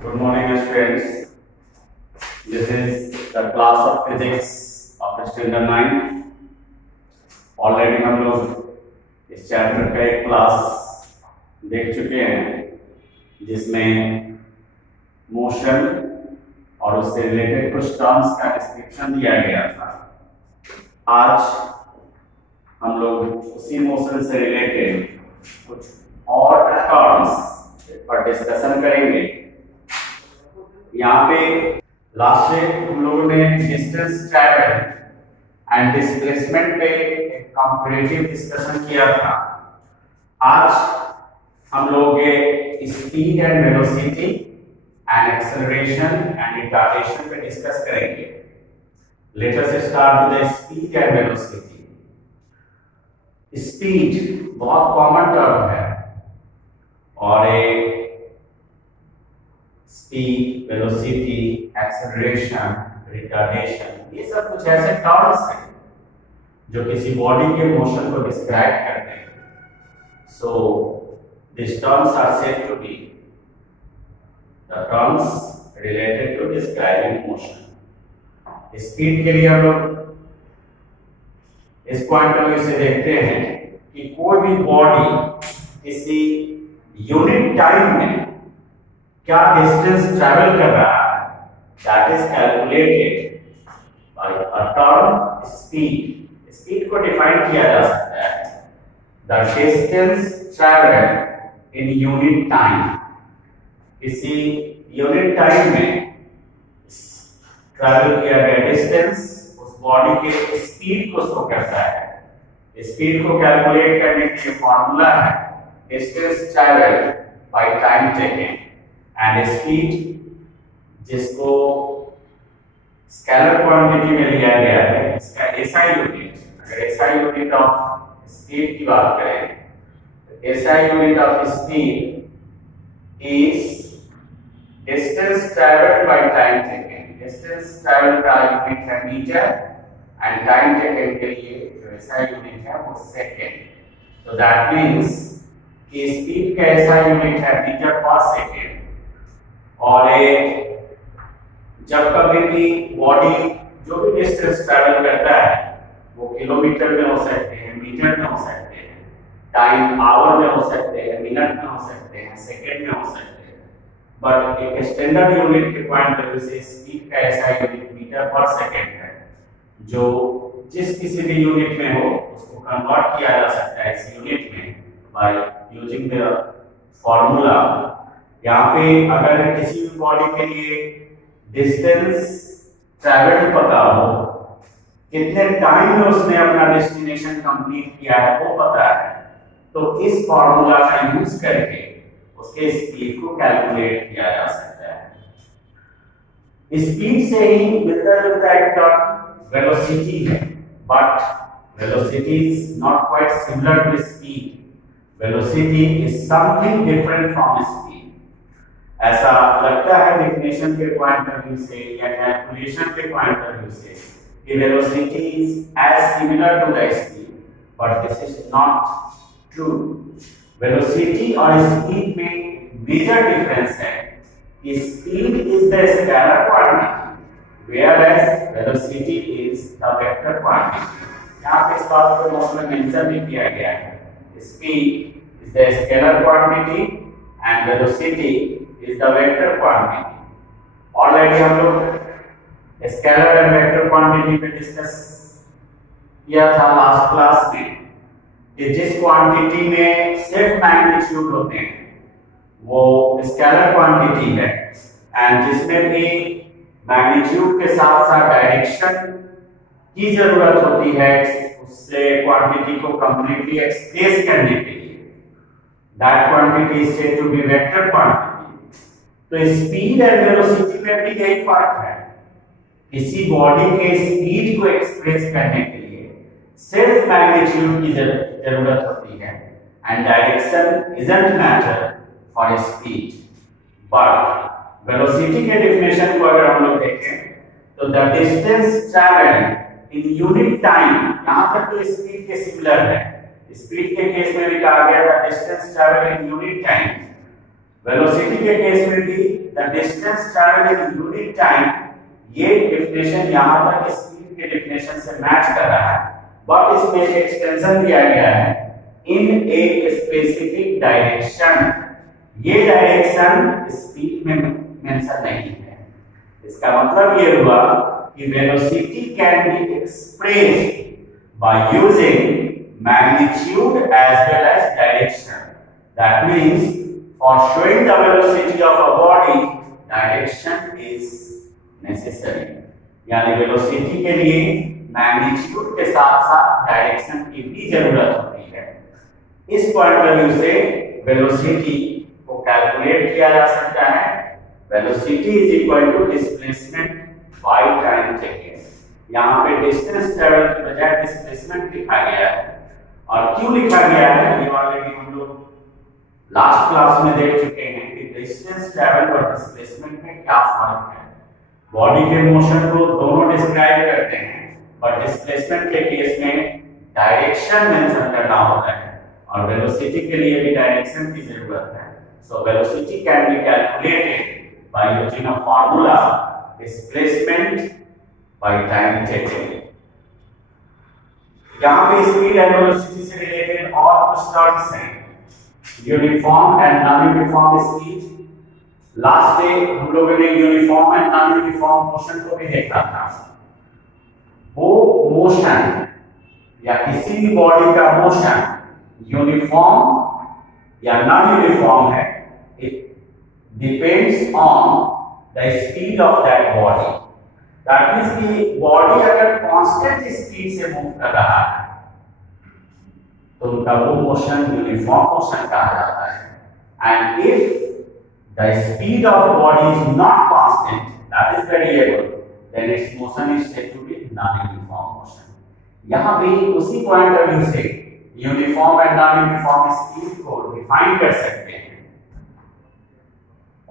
Good morning, students. This is the class of physics of standard 9. Already हम लोग इस chapter का एक क्लास देख चुके हैं जिसमें मोशन और उससे रिलेटेड कुछ टर्म्स का डिस्क्रिप्शन दिया गया था। आज हम लोग उसी मोशन से रिलेटेड कुछ और टर्म्स पर डिस्कशन करेंगे। यहाँ पे लास्ट में हम लोगों ने डिस्टेंस ट्रैवल एंड डिस्प्लेसमेंट पे एक कंपैरेटिव डिस्कशन किया था। आज हम लोग speed and velocity and acceleration and retardation पे डिस्कस करेंगे। Let us start with the speed and velocity. Speed बहुत कॉमन टर्म है और स्पीड, वेलोसिटी, एक्सेलरेशन, रिटार्डेशन, ये सब कुछ ऐसे टर्म्स हैं जो किसी बॉडी के मोशन को डिस्क्राइब करते हैं। So this terms are said to be the terms related to describing motion. Speed के लिए हम लोग इस पॉइंट ऑफ व्यू से देखते हैं कि कोई भी बॉडी किसी यूनिट टाइम में क्या डिस्टेंस ट्रैवल कर रहा है, that is calculated by a term speed. Speed को डिफाइन किया जा सकता है the distance travel in unit time. किसी यूनिट टाइम में ट्रैवल किया गया डिस्टेंस उस बॉडी के स्पीड को शो करता है। स्पीड को कैलकुलेट करने के लिए फॉर्मूला है distance travel by time taken and speed, जिसको स्केलर क्वांटिटी में लिया गया है। इसका एसआई यूनिट, अगर एसआई यूनिट ऑफ स्पीड की बात करें तो SI unit of speed is distance travelled bye time taken. Distance travel का यूनिट है मीटर एंड टाइम टेकन के लिए जो एसआई यूनिट है वो सेकेंड। तो दैट मींस कि स्पीड का एसआई यूनिट है मीटर पर सेकेंड। और जब कभी भी बॉडी जो भी डिस्टेंस ट्रैवल करता है वो किलोमीटर में हो सकते हैं, मीटर में हो सकते हैं, टाइम आवर में हो सकते हैं, मिनट में हो सकते हैं, सेकंड में हो सकते हैं। बट एक स्टैंडर्ड यूनिट के पॉइंट ऑफ व्यू से स्पीड का ऐसा यूनिट मीटर पर सेकंड है, जो जिस किसी भी यूनिट में हो उसको कन्वर्ट किया जा सकता है इस यूनिट में बाय यूजिंग द फॉर्मूला। यहाँ पे अगर किसी भी बॉडी के लिए डिस्टेंस ट्रैवल्ड पता हो, कितने टाइम में उसने अपना डेस्टिनेशन कंप्लीट किया है वो पता है, तो इस फॉर्मूला का यूज करके उसके स्पीड को कैलकुलेट किया जा सकता है। स्पीड से ही मिलता जुलता एक टर्म वेलोसिटी है, but velocity is not quite similar to speed. Velocity is something different from speed. ऐसा लगता है डेफिनेशन के पॉइंट ऑफ व्यू से या कैलकुलेशन के पॉइंट ऑफ व्यू से कि velocity is as similar to the speed, but this is not true. Velocity और स्पीड में मेजर डिफरेंस है कि speed is the scalar quantity whereas velocity is the vector quantity. यहाँ पे इस बात को नोट में मेंशन भी किया गया है, speed is the scalar quantity and velocity is the vector quantity। Already हम लोग स्केलर एंड वेक्टर क्वांटिटी पे डिस्कस किया था लास्ट क्लास में कि जिस क्वांटिटी में सिर्फ मैग्नीट्यूड होते हैं वो स्केलर क्वांटिटी है, एंड जिसमें भी मैग्नीट्यूड के साथ साथ डायरेक्शन की जरूरत होती है उससे क्वांटिटी को कंप्लीटली एक्सप्रेस करने के लिए, that quantity is said to be vector quantity. तो स्पीड एंड वेलोसिटी में भी यही फर्क है। किसी बॉडी के स्पीड को एक्सप्रेस करने के लिए सिर्फ मैग्नीट्यूड की जरूरत होती है and direction isn't matter for speed. But velocity के डेफिनेशन को अगर हम लोग देखें तो the distance travelled in unit time, यहां तक तो स्पीड के सिमिलर है। स्पीड के केस में भी कहा गया था distance travel in unit time velocity के केस में भी the distance travel in unit time, ये डेफिनेशन यहां तक स्पीड के डेफिनेशन से मैच कर रहा है, बट इसमें एक एक्सटेंशन दिया गया है इन ए स्पेसिफिक डायरेक्शन। ये डायरेक्शन स्पीड में मेंशन नहीं है। इसका मतलब ये हुआ कि velocity can be expressed by using magnitude as well as direction. That means for showing the velocity of a body, direction is necessary. यानी वेलोसिटी के लिए मैग्नीट्यूड के साथ साथ डायरेक्शन की भी जरूरत होती है। इस पॉइंट ऑफ व्यू से वेलोसिटी को कैलकुलेट किया जा सकता है। Velocity is equal to displacement by time taken. यहाँ पे डिस्टेंस ट्रेवल की बजाय डिस्प्लेसमेंट लिखा गया है, और क्यों लिखा गया है ये ऑलरेडी हम लोग लास्ट क्लास में देख चुके हैं कि डिस्टेंस ट्रैवल और डिस्प्लेसमेंट में क्या फर्क है। बॉडी के मोशन को दोनों डिस्क्राइब करते हैं, पर डिस्प्लेसमेंट के केस में डायरेक्शन मेंशन करना होता है, और वेलोसिटी के लिए भी डायरेक्शन की जरूरत है। So velocity can be calculated by using a formula displacement by time taken. यहाँ पे स्पीड एंड वेलोसिटी से रिलेटेड और कुछ टर्म्स हैं, uniform and non uniform speed. Last day हम लोगों ने uniform and non uniform motion को भी देखा था। वो मोशन या किसी भी बॉडी का मोशन यूनिफॉर्म या नॉन यूनिफॉर्म है, it depends on the speed of that body. That means कि बॉडी अगर कांस्टेंट स्पीड से मूव कर रहा है तो उनका वो मोशन यूनिफॉर्म मोशन कहा जाता है। And if the speed of body is not constant, that is variable, then its motion is said to be non uniform motion. यहां भी उसी पॉइंट ऑफ व्यू से uniform and non uniform speed को define कर सकते हैं।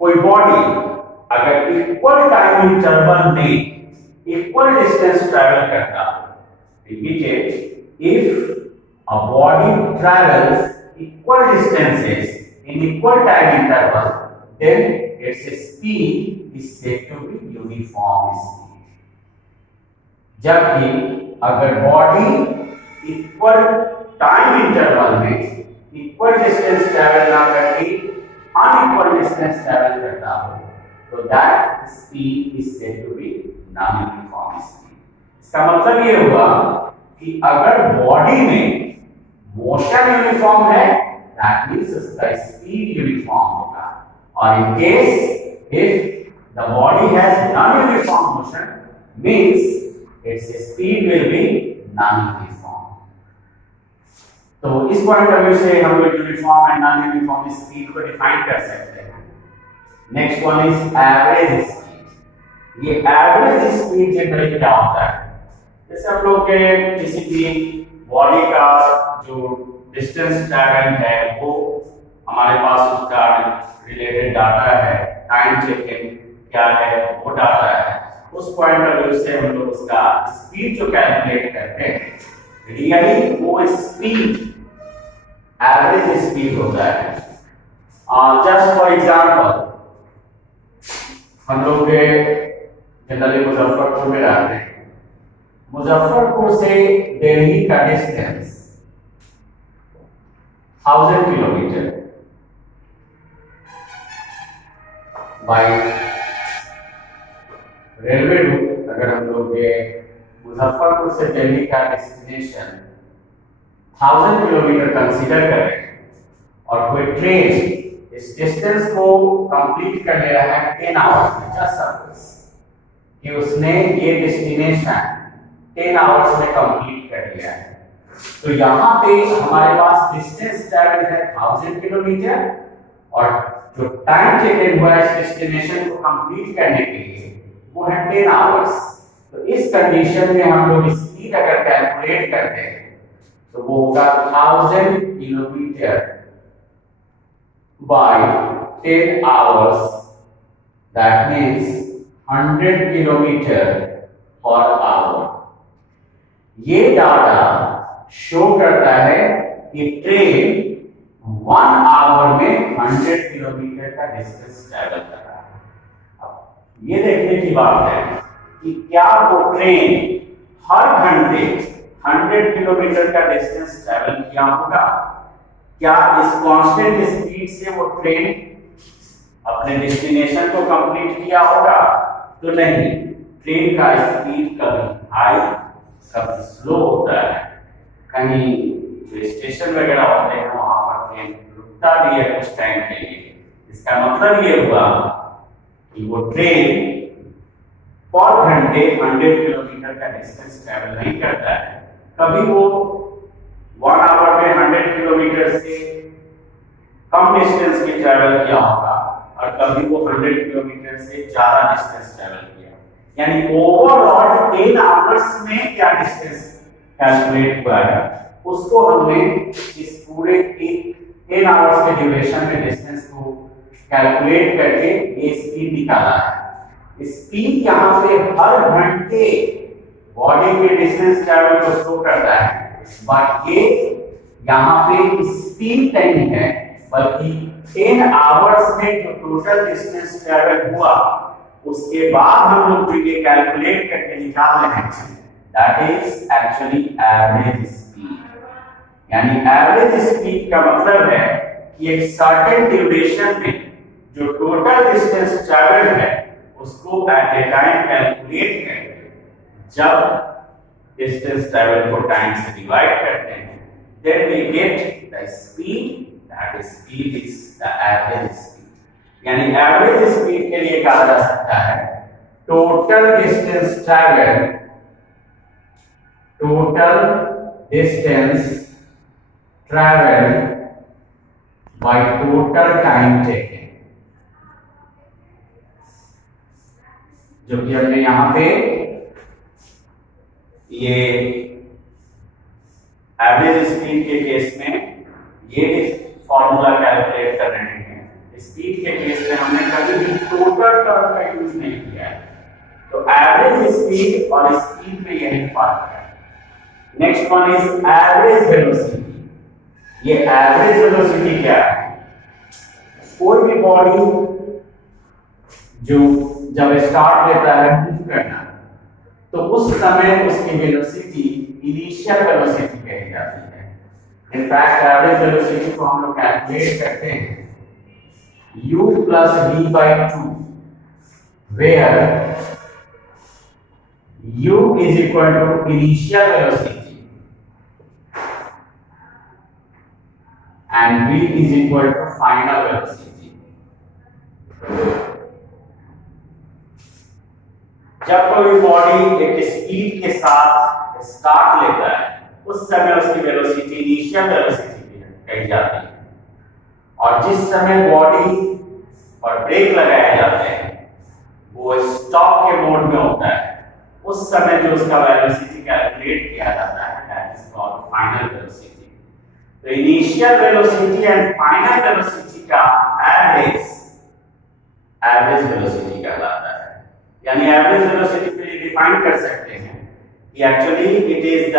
कोई body अगर इक्वल टाइम इंटरवल में इक्वल डिस्टेंस ट्रैवल करता, repeated, if a body travels equal distances in equal time interval, then its speed is said to be uniform speed. जबकि अगर बॉडी इक्वल टाइम इंटरवल में equal distance travel ना करके unequal distance travel करता हो, तो that speed is said to be non uniform speed. इसका मतलब ये हुआ कि अगर बॉडी में मोशन यूनिफॉर्म है, दैट मींस उसका स्पीड यूनिफॉर्म होगा, और in case if the body has non uniform motion means its speed will be non uniform. तो इस पॉइंट ऑफ व्यू से हम लोग uniform and non uniform speed को डिफाइन कर सकते हैं। Next one is average speed. ये एवरेज स्पीड जनरली क्या होता है? जैसे हम लोग के किसी भी बॉडी का जो डिस्टेंस ट्रैवल है वो हमारे पास उसका रिलेटेड डाटा है, टाइम टेकन क्या है वो डाटा है। उस पॉइंट ऑफ व्यू से हम लोग उसका स्पीड जो कैलकुलेट करते हैं, रियली वो स्पीड एवरेज स्पीड होता है। जस्ट फॉर एग्जांपल, हम लोग जनरली मुजफ्फरपुर में रहते हैं। मुजफ्फरपुर से दिल्ली का distance 1000 kilometre bye railway route. अगर हम लोग मुजफ्फरपुर से दिल्ली का डेस्टिनेशन 1000 किलोमीटर कंसीडर करें और कोई ट्रेन इस डिस्टेंस को कंप्लीट कर ले रहा है 10 आवर्स में, जस्ट सपोज कि उसने ये डेस्टिनेशन 10 आवर्स में कंप्लीट कर लिया है, तो यहाँ पे हमारे पास डिस्टेंस ट्रैवल है 1000 किलोमीटर, और जो टाइम टेकन हुआ इस डेस्टिनेशन को कंप्लीट करने के लिए वो है 10 आवर्स। तो इस कंडीशन में हम लोग स्पीड अगर कैलकुलेट करते हैं तो वो होगा 1000 kilometre bye 10 hours, that means 100 kilometre per hour. ये डाटा शो करता है कि ट्रेन 1 आवर में 100 किलोमीटर का डिस्टेंस ट्रैवल कर रहा है। अब ये देखने की बात है कि क्या वो ट्रेन हर घंटे 100 किलोमीटर का डिस्टेंस ट्रैवल किया होगा? क्या इस कांस्टेंट स्पीड से वो ट्रेन अपने डेस्टिनेशन को कंप्लीट किया होगा? तो नहीं, ट्रेन का स्पीड कभी हाई कभी स्लो होता है। कहीं जो स्टेशन वगैरह होते हैं वहां पर ट्रेन रुकता भी है कुछ टाइम के लिए। इसका मतलब ये हुआ कि वो ट्रेन पर घंटे 100 किलोमीटर का डिस्टेंस ट्रैवल नहीं करता है। कभी वो 1 आवर में 100 किलोमीटर से कम डिस्टेंस की ट्रैवल किया होगा और कभी वो 100 किलोमीटर से ज्यादा डिस्टेंस ट्रैवल किया। यानी ओवरऑल 10 आवर्स में क्या डिस्टेंस कैलकुलेट हुआ है उसको हमने इस पूरे 10 आवर्स के ड्यूरेशन में डिस्टेंस को कैलकुलेट करके ये स्पीड निकाला है। स्पीड यहाँ पे हर घंटे बॉडी के डिस्टेंस ट्रैवल को शो करता है, बट ये यहाँ पे स्पीड नहीं है बल्कि 10 आवर्स में जो टोटल डिस्टेंस ट्रैवल हुआ उसके बाद हम लोग जो ये कैलकुलेट करके निकाल रहे हैं that is actually average speed. यानी एवरेज स्पीड का मतलब है कि एक सर्टेन ड्यूरेशन में जो टोटल डिस्टेंस ट्रैवल है उसको एट ए टाइम कैलकुलेट करके जब डिस्टेंस ट्रैवल को टाइम से डिवाइड करते हैं then we get the speed, that speed is the average speed। यानी एवरेज स्पीड के लिए कहा जा सकता है total distance travel, total distance travel by total time taken, जो कि हमने यहां पे ये एवरेज स्पीड के केस में ये फॉर्मूला कैलकुलेट कर रहे हैं। स्पीड के केस में हमने कभी भी टोटल टर्म का यूज नहीं किया है। तो एवरेज स्पीड और स्पीड में यही फर्क है। Next one is average velocity. ये एवरेज वेलोसिटी क्या है? कोई भी बॉडी जो जब स्टार्ट लेता है मूव करना तो उस समय उसकी वेलोसिटी इनिशियल वेलोसिटी कही जाती है। इनफैक्ट एवरेज वेलोसिटी को हम लोग कैलकुलेट करते हैं u plus v/2 where u is equal to initial velocity and v is equal to final velocity। जब कोई बॉडी एक स्पीड के साथ स्टार्ट लेता है उस समय उसकी वेलोसिटी इनिशियल वेलोसिटी कही जाती है, और जिस समय बॉडी और ब्रेक लगाए जाते हैं वो स्टॉप के मोड में होता है उस समय जो उसका वेलोसिटी कैलकुलेट किया जाता है that is called final velocity. तो initial velocity and final velocity का एवरेज वेलोसिटी कहलाता है। यानी एवरेज वेलोसिटी को ये डिफाइन कर सकते हैं कि actually it is the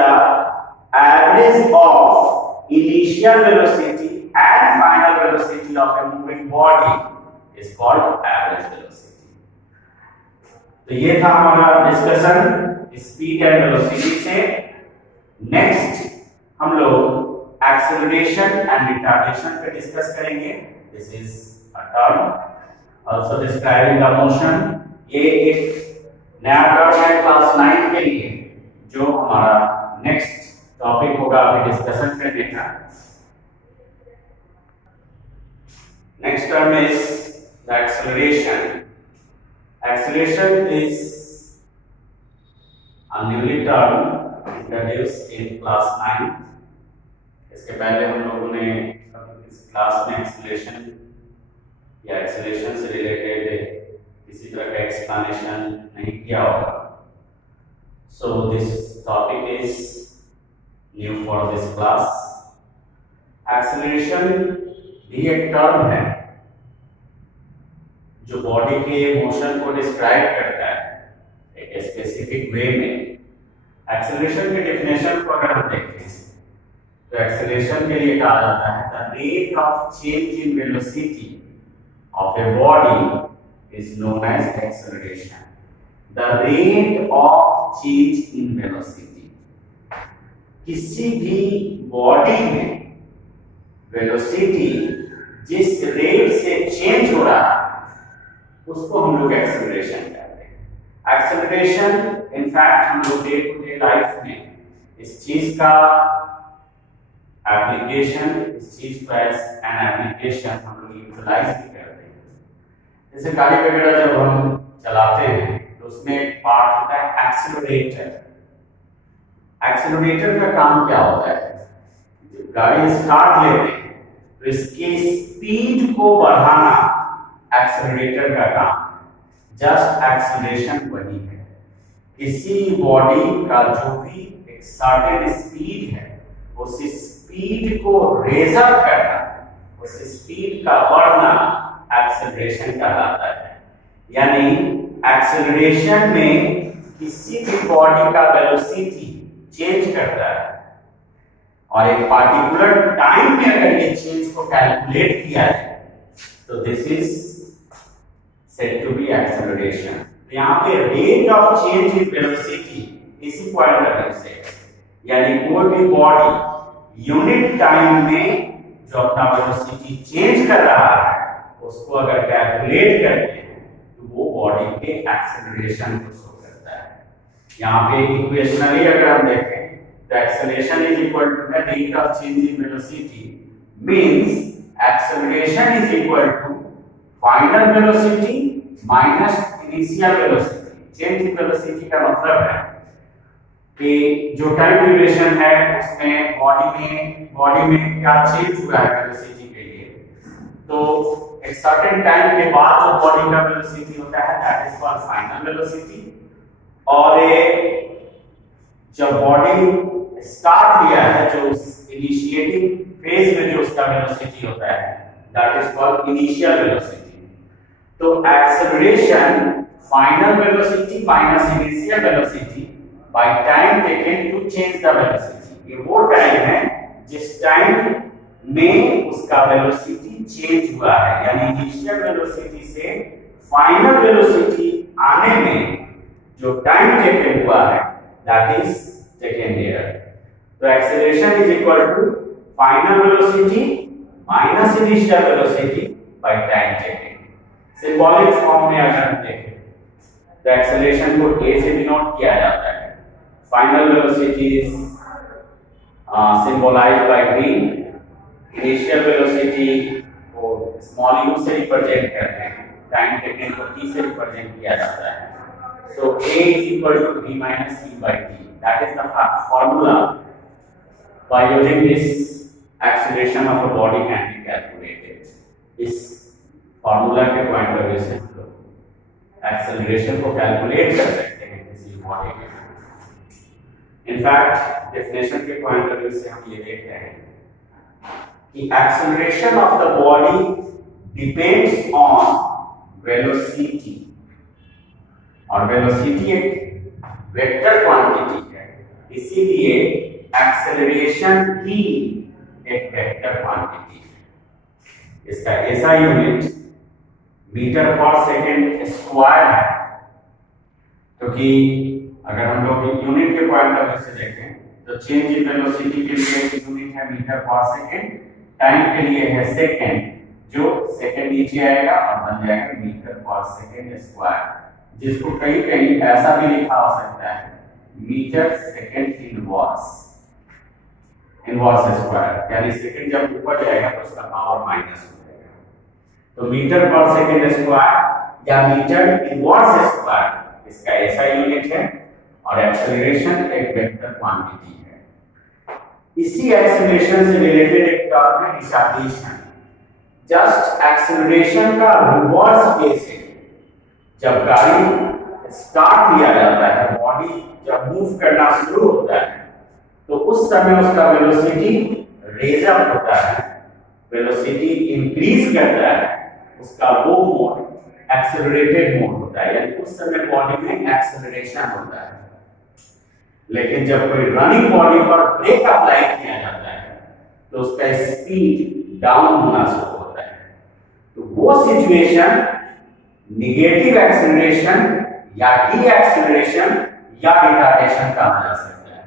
average of initial velocity and final velocity of a moving body is called average velocity. तो ये था हमारा डिस्कशन स्पीड एंड वेलोसिटी से। नेक्स्ट हम लोग एक्सेलरेशन एंड रिटार्डेशन पे डिस्कस करेंगे। This is a term also describing the motion. ये एक नया टर्म है क्लास 9 के लिए जो हमारा नेक्स्ट टॉपिक होगा अभी डिस्कशन करने का। Next term is the acceleration. Acceleration is a newly term introduced in class 9। इसके पहले हम लोगों ने इस क्लास में एक्सेलरेशन या एक्सेलरेशन से रिलेटेड किसी तरह का एक्सप्लेनेशन नहीं किया होगा। So this topic is new for this class. Acceleration भी एक टर्म है जो बॉडी के मोशन को डिस्क्राइब करता है एक स्पेसिफिक वे में। एक्सेलरेशन के डेफिनेशन को अगर हम देखें तो एक्सेलरेशन के लिए कहा जाता है the rate of change in velocity of a body is known as acceleration. The rate of change in velocity, किसी भी बॉडी में वेलोसिटी जिस रेट से चेंज हो रहा है उसको हम लोग एक्सेलरेशन कहते हैं। एक्सेलरेशन इनफैक्ट हम लोग डे टू डे लाइफ में इस चीज का एप्लीकेशन, इस चीज को एज एन एप्लीकेशन हम लोग यूटिलाइज भी करते हैं। जैसे गाड़ी वगैरह जब हम चलाते हैं तो उसमें एक पार्ट होता है एक्सेलरेटर। एक्सेलरेटर का काम क्या होता है? जब गाड़ी स्टार्ट लेते हैं तो इसकी स्पीड को बढ़ाना एक्सेलरेटर का काम है। जस्ट एक्सेलरेशन वही है, किसी बॉडी का जो भी एक सर्टेन स्पीड है उस स्पीड को रेज अप करना, उस स्पीड का बढ़ना एक्सेलरेशन कहलाता है। यानी एक्सेलरेशन में किसी भी बॉडी का वेलोसिटी चेंज करता है और एक पार्टिकुलर टाइम में अगर ये चेंज को कैलकुलेट किया जाए तो this is said to be acceleration. यहाँ पे rate of change in velocity इसी पॉइंट ऑफ व्यू से, यानी कोई भी बॉडी यूनिट टाइम में जो अपना वेलोसिटी चेंज कर रहा है उसको अगर कैलकुलेट करते हैं तो वो बॉडी के एक्सेलरेशन को शो करता है। यहाँ पे इक्वेशनली अगर हम देखें तो acceleration is equal to the rate of change in velocity, means acceleration is equal to final velocity minus initial velocity। change in velocity का मतलब है कि जो टाइम ड्यूरेशन है उसमें बॉडी में क्या चेंज हुआ है वेलोसिटी के लिए, तो एक सर्टेन टाइम के बाद जो बॉडी का वेलोसिटी होता है that is called final velocity. और जब बॉडी स्टार्ट लिया है जो इनिशिएटिंग फेज में जो उसका वेलोसिटी होता है that is called initial velocity. तो acceleration final velocity minus initial velocity by time taken to change the velocity. ये वो टाइम है जिस टाइम में उसका वेलोसिटी चेंज हुआ है, यानी इनिशियल वेलोसिटी से फाइनल वेलोसिटी आने में जो टाइम टेकन हुआ है दैट इज टेकन हियर। तो acceleration is equal to final velocity minus initial velocity by time taken. Symbolic form में अगर हम देखें तो एक्सेलरेशन को a से डिनोट किया जाता है। Final velocity is symbolised by v, initial velocity को स्मॉल u से रिप्रेजेंट करते हैं, टाइम टेकन को t से रिप्रेजेंट किया जाता है। So a is equal to v minus e by t. That is the formula by using this acceleration of a body can be calculated. इस formula के पॉइंट ऑफ व्यू से हम लोग एक्सेलरेशन को कैलकुलेट कर सकते हैं किसी बॉडी के। इनफैक्ट डेफिनेशन के पॉइंट ऑफ व्यू से हम ये देख रहे हैं कि acceleration of the body depends on velocity, और वेलोसिटी एक वेक्टर क्वांटिटी है, इसीलिए एक्सेलरेशन भी एक वेक्टर क्वांटिटी है। इसका ऐसा यूनिट मीटर पर सेकंड स्क्वायर है, क्योंकि अगर हम लोग यूनिट के पॉइंट ऑफ व्यू से देखें तो चेंज इन वेलोसिटी के लिए यूनिट है मीटर पर सेकंड, टाइम के लिए है सेकंड, जो सेकंड नीचे आएगा और बन जाएगा मीटर पर सेकंड स्क्वायर, जिसको कहीं कहीं ऐसा भी लिखा हो सकता है मीटर सेकंड इनवर्स स्क्वायर, यानी सेकंड जब ऊपर जाएगा तो उसका पावर माइनस हो जाएगा। तो मीटर पर सेकंड स्क्वायर या मीटर इनवर्स स्क्वायर इसका ऐसा यूनिट है, और एक्सेलरेशन एक वेक्टर क्वांटिटी है। इसी एक्सेलरेशन से रिलेटेड एक टर्म है रिटार्डेशन। जस्ट एक्सेलरेशन का रिवर्स केस है, जब गाड़ी स्टार्ट किया जाता है, बॉडी जब मूव करना शुरू होता है तो उस समय उसका वेलोसिटी रेज अप होता है, वेलोसिटी इंक्रीज करता है, उसका वो मोड एक्सेलरेटेड मोड होता है, यानी उस समय बॉडी में एक्सेलरेशन होता है। लेकिन जब कोई रनिंग बॉडी पर ब्रेक अप्लाई किया जाता है तो उसका स्पीड डाउन होना शुरू होता है। तो वो सिचुएशन निगेटिव एक्सेलरेशन या डी एक्सेलरेशन या रिटार्डेशन कहा जा सकता है।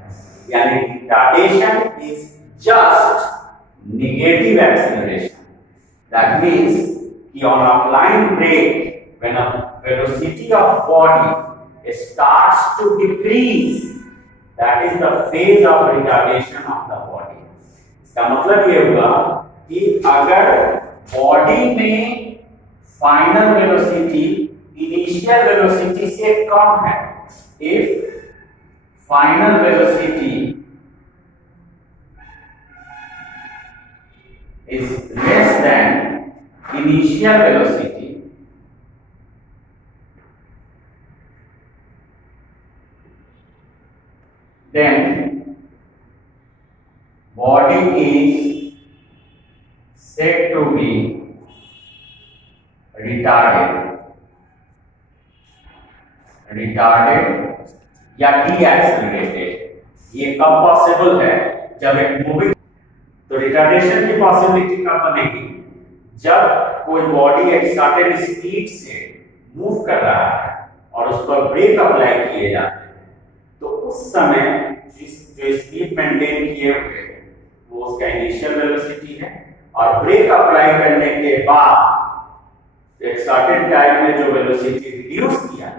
यानी retardation is just negative acceleration. That means on applying brake, when a velocity of body starts to decrease, that is the phase of retardation of the body. इसका मतलब ये हुआ कि अगर बॉडी में फाइनल वेलोसिटी इनिशियल वेलोसिटी से कम है, if final velocity is less than initial velocity, then body is said to be retarded या डीएक्सेलरेटेड। ये कब पॉसिबल है? जब एक मूविंग, तो रिटार्डेशन की पॉसिबिलिटी कब बनेगी? जब कोई बॉडी एक सर्टेन स्पीड से मूव कर रहा है और उस पर ब्रेक अप्लाई किए जाते हैं, तो उस समय जो स्पीड मेंटेन किए हुए वो उसका इनिशियल वेलोसिटी है, और ब्रेक अप्लाई करने के बाद एक सर्टेन टाइम में जो वेलोसिटी रिड्यूस किया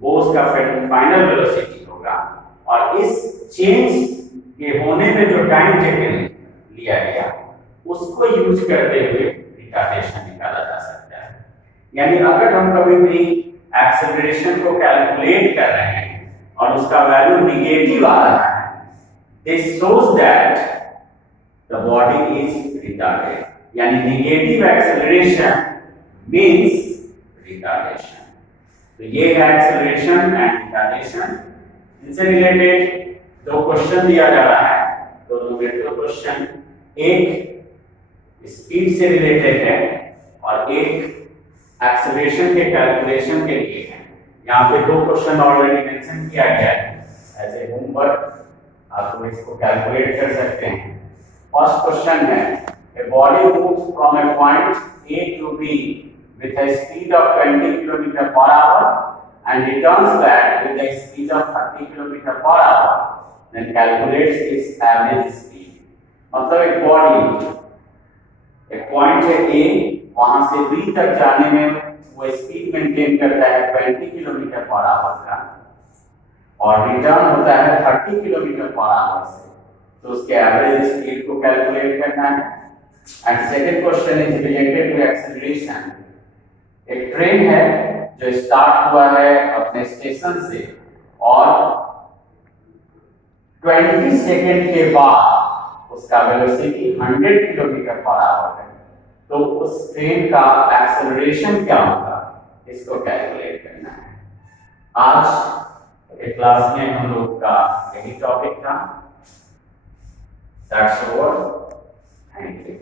वो उसका फाइनल वेलोसिटी होगा। और इस चेंज के होने में जो टाइम टेकन लिया गया उसको यूज करते हुए रिटार्डेशन निकाला जा सकता है। यानी अगर हम कभी भी एक्सेलरेशन को कैलकुलेट कर रहे हैं और उसका वैल्यू निगेटिव आ रहा है, this shows that the body is retarded. यानी निगेटिव एक्सेलरेशन मींस रिटार्डेशन। तो ये है एक्सेलरेशन एंड रिटार्डेशन। इनसे रिलेटेड दो क्वेश्चन दिया जा रहा है, तो दो क्वेश्चन, एक स्पीड से रिलेटेड है और एक एक्सेलरेशन के कैलकुलेशन के लिए है। यहाँ पे दो क्वेश्चन ऑलरेडी मेंशन किया गया है एज ए होमवर्क, आप इसको कैलकुलेट कर सकते हैं। फर्स्ट क्वेश्चन है, a body moves from a point A to B with a speed of 20 km per hour and returns back with a speed of 30 km per hour, then calculates its average speed। मतलब एक body एक point है A, वहां से B तक जाने में वो स्पीड मेंटेन करता है 20 km per hour का, और रिटर्न होता है 30 km per hour से, तो उसके एवरेज स्पीड को कैलकुलेट करना है। And second question is related to acceleration. एक ट्रेन है जो स्टार्ट हुआ है अपने स्टेशन से और 20 सेकेंड के बाद उसका वेलोसिटी 100 किलोमीटर पर आवर है, तो उस ट्रेन का एक्सेलरेशन क्या होगा, इसको कैलकुलेट करना है। आज के क्लास में हम लोग का यही टॉपिक था। That's all. Thank you.